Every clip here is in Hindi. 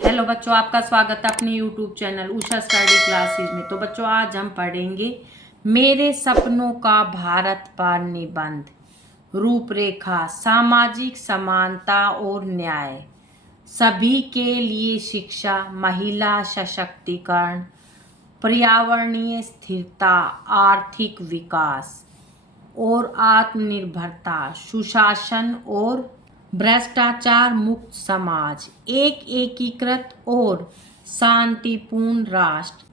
हेलो बच्चों, आपका स्वागत है अपने YouTube channel Usha study classes में। तो बच्चों, आज हम पढ़ेंगे मेरे सपनों का भारत पर निबंध। रूपरेखा, सामाजिक समानता और न्याय, सभी के लिए शिक्षा, महिला सशक्तिकरण, पर्यावरणीय स्थिरता, आर्थिक विकास और आत्मनिर्भरता, सुशासन और भ्रष्टाचार मुक्त समाज, एक एकीकृत और शांतिपूर्ण राष्ट्र,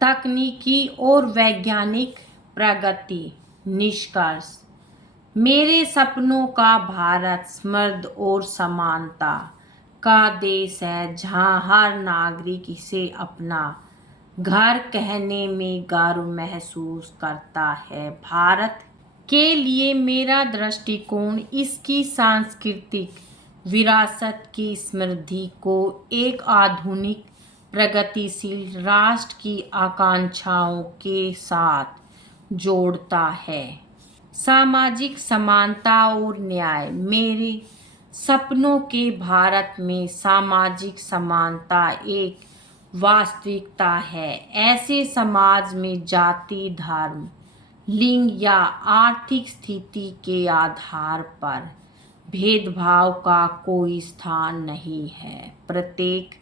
तकनीकी और वैज्ञानिक प्रगति। निष्कर्ष, मेरे सपनों का भारत समृद्ध और समानता का देश है, जहां हर नागरिक इसे अपना घर कहने में गर्व महसूस करता है। भारत के लिए मेरा दृष्टिकोण इसकी सांस्कृतिक विरासत की समृद्धि को एक आधुनिक प्रगतिशील राष्ट्र की आकांक्षाओं के साथ जोड़ता है। सामाजिक समानता और न्याय, मेरे सपनों के भारत में सामाजिक समानता एक वास्तविकता है। ऐसे समाज में जाति, धर्म, लिंग या आर्थिक स्थिति के आधार पर भेदभाव का कोई स्थान नहीं है। प्रत्येक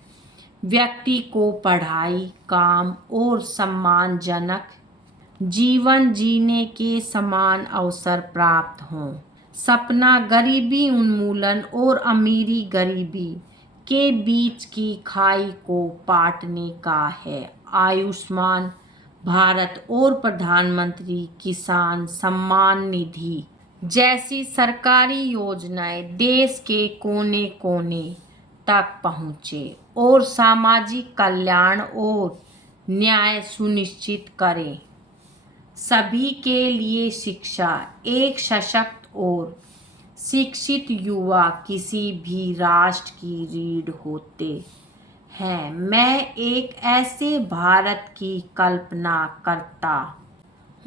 व्यक्ति को पढ़ाई, काम और सम्मानजनक जीवन जीने के समान अवसर प्राप्त हों। सपना गरीबी उन्मूलन और अमीरी गरीबी के बीच की खाई को पाटने का है। आयुष्मान भारत और प्रधानमंत्री किसान सम्मान निधि जैसी सरकारी योजनाएं देश के कोने कोने तक पहुँचे और सामाजिक कल्याण और न्याय सुनिश्चित करें। सभी के लिए शिक्षा, एक सशक्त और शिक्षित युवा किसी भी राष्ट्र की रीढ़ होते हैं। मैं एक ऐसे भारत की कल्पना करता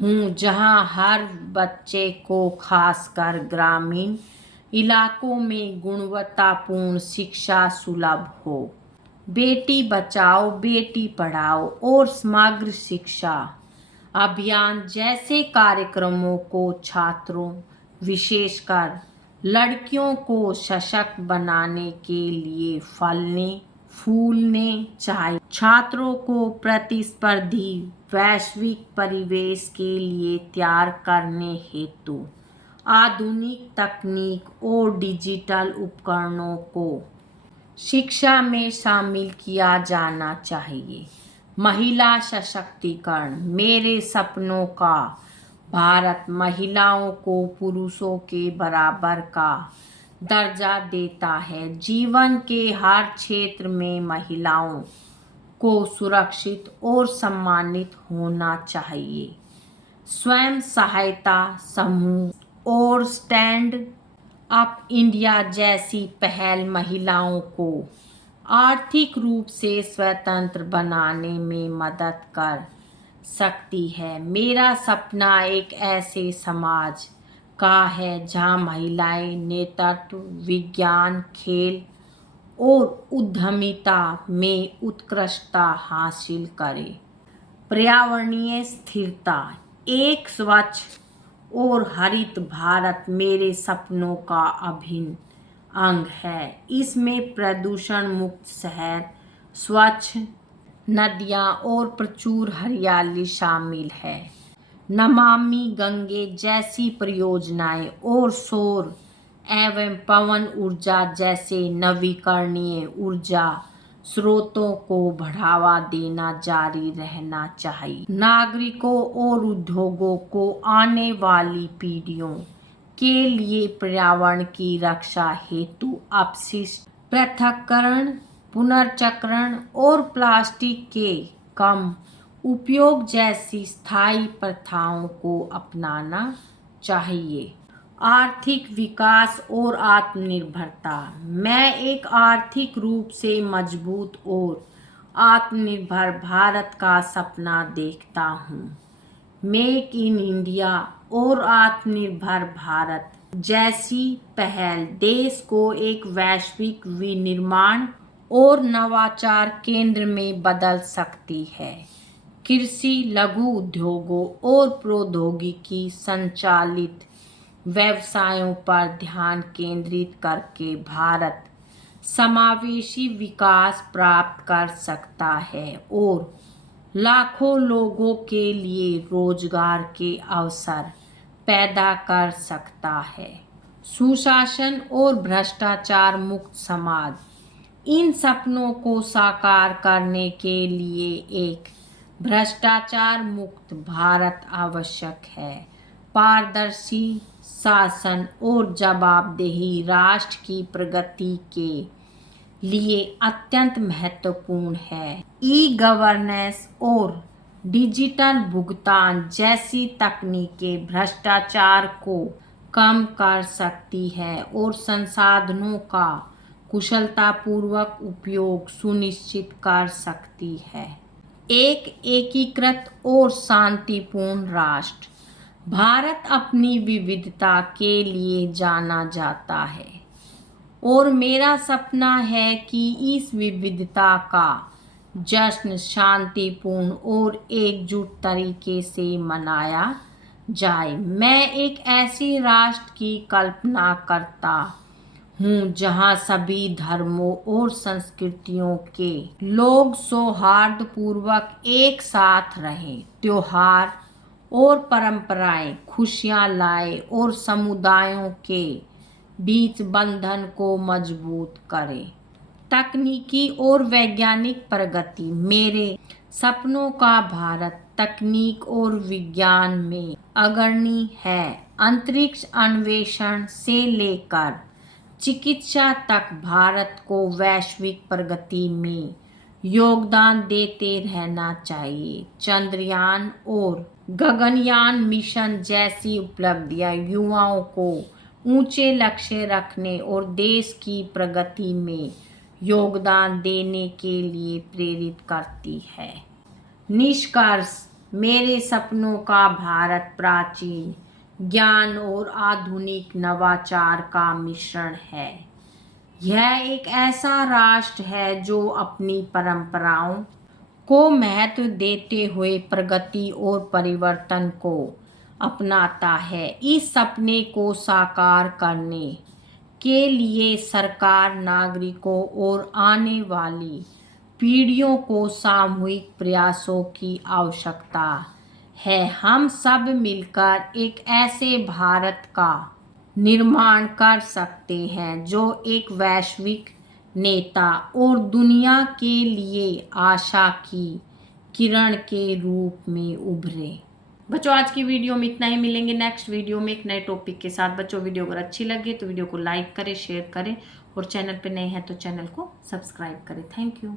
हूँ जहाँ हर बच्चे को, खासकर ग्रामीण इलाकों में, गुणवत्तापूर्ण शिक्षा सुलभ हो। बेटी बचाओ बेटी पढ़ाओ और समग्र शिक्षा अभियान जैसे कार्यक्रमों को छात्रों, विशेषकर लड़कियों को सशक्त बनाने के लिए फलने फूलने चाहिए। छात्रों को प्रतिस्पर्धी वैश्विक परिवेश के लिए तैयार करने हेतु आधुनिक तकनीक और डिजिटल उपकरणों को शिक्षा में शामिल किया जाना चाहिए। महिला सशक्तिकरण, मेरे सपनों का भारत महिलाओं को पुरुषों के बराबर का दर्जा देता है। जीवन के हर क्षेत्र में महिलाओं को सुरक्षित और सम्मानित होना चाहिए। स्वयं सहायता समूह और स्टैंड अप इंडिया जैसी पहल महिलाओं को आर्थिक रूप से स्वतंत्र बनाने में मदद कर सकती है। मेरा सपना एक ऐसे समाज का है जहां महिलाएं नेतृत्व, विज्ञान, खेल और उद्यमिता में उत्कृष्टता हासिल करें। पर्यावरणीय स्थिरता, एक स्वच्छ और हरित भारत मेरे सपनों का अभिन्न अंग है। इसमें प्रदूषण मुक्त शहर, स्वच्छ नदियां और प्रचुर हरियाली शामिल है। नमामि गंगे जैसी परियोजनाएं और सौर एवं पवन ऊर्जा जैसे नवीकरणीय ऊर्जा स्रोतों को बढ़ावा देना जारी रहना चाहिए। नागरिकों और उद्योगों को आने वाली पीढ़ियों के लिए पर्यावरण की रक्षा हेतु अपशिष्ट पृथक्करण, पुनर्चक्रण और प्लास्टिक के कम उपयोग जैसी स्थायी प्रथाओं को अपनाना चाहिए। आर्थिक विकास और आत्मनिर्भरता, मैं एक आर्थिक रूप से मजबूत और आत्मनिर्भर भारत का सपना देखता हूँ। मेक इन इंडिया और आत्मनिर्भर भारत जैसी पहल देश को एक वैश्विक विनिर्माण और नवाचार केंद्र में बदल सकती है। कृषि, लघु उद्योगों और प्रौद्योगिकी संचालित व्यवसायों पर ध्यान केंद्रित करके भारत समावेशी विकास प्राप्त कर सकता है और लाखों लोगों के लिए रोजगार के अवसर पैदा कर सकता है। सुशासन और भ्रष्टाचार मुक्त समाज, इन सपनों को साकार करने के लिए एक भ्रष्टाचार मुक्त भारत आवश्यक है। पारदर्शी शासन और जवाबदेही राष्ट्र की प्रगति के लिए अत्यंत महत्वपूर्ण है। ई गवर्नेंस और डिजिटल भुगतान जैसी तकनीकें भ्रष्टाचार को कम कर सकती है और संसाधनों का कुशलतापूर्वक उपयोग सुनिश्चित कर सकती है। एक एकीकृत और शांतिपूर्ण राष्ट्र, भारत अपनी विविधता के लिए जाना जाता है और मेरा सपना है कि इस विविधता का जश्न शांतिपूर्ण और एकजुट तरीके से मनाया जाए। मैं एक ऐसी राष्ट्र की कल्पना करता हूँ जहाँ सभी धर्मों और संस्कृतियों के लोग सौहार्दपूर्वक एक साथ रहें, त्योहार और परंपराएं खुशियाँ लाए और समुदायों के बीच बंधन को मजबूत करें। तकनीकी और वैज्ञानिक प्रगति, मेरे सपनों का भारत तकनीक और विज्ञान में अग्रणी है। अंतरिक्ष अन्वेषण से लेकर चिकित्सा तक भारत को वैश्विक प्रगति में योगदान देते रहना चाहिए। चंद्रयान और गगनयान मिशन जैसी उपलब्धियां युवाओं को ऊंचे लक्ष्य रखने और देश की प्रगति में योगदान देने के लिए प्रेरित करती है। निष्कर्ष, मेरे सपनों का भारत प्राचीन ज्ञान और आधुनिक नवाचार का मिश्रण है। यह एक ऐसा राष्ट्र है जो अपनी परंपराओं को महत्व देते हुए प्रगति और परिवर्तन को अपनाता है। इस सपने को साकार करने के लिए सरकार, नागरिकों और आने वाली पीढ़ियों को सामूहिक प्रयासों की आवश्यकता है। हम सब मिलकर एक ऐसे भारत का निर्माण कर सकते हैं जो एक वैश्विक नेता और दुनिया के लिए आशा की किरण के रूप में उभरे। बच्चों, आज की वीडियो में इतना ही। मिलेंगे नेक्स्ट वीडियो में एक नए टॉपिक के साथ। बच्चों, वीडियो अगर अच्छी लगे तो वीडियो को लाइक करें, शेयर करें और चैनल पे नए हैं तो चैनल को सब्सक्राइब करें। Thank you.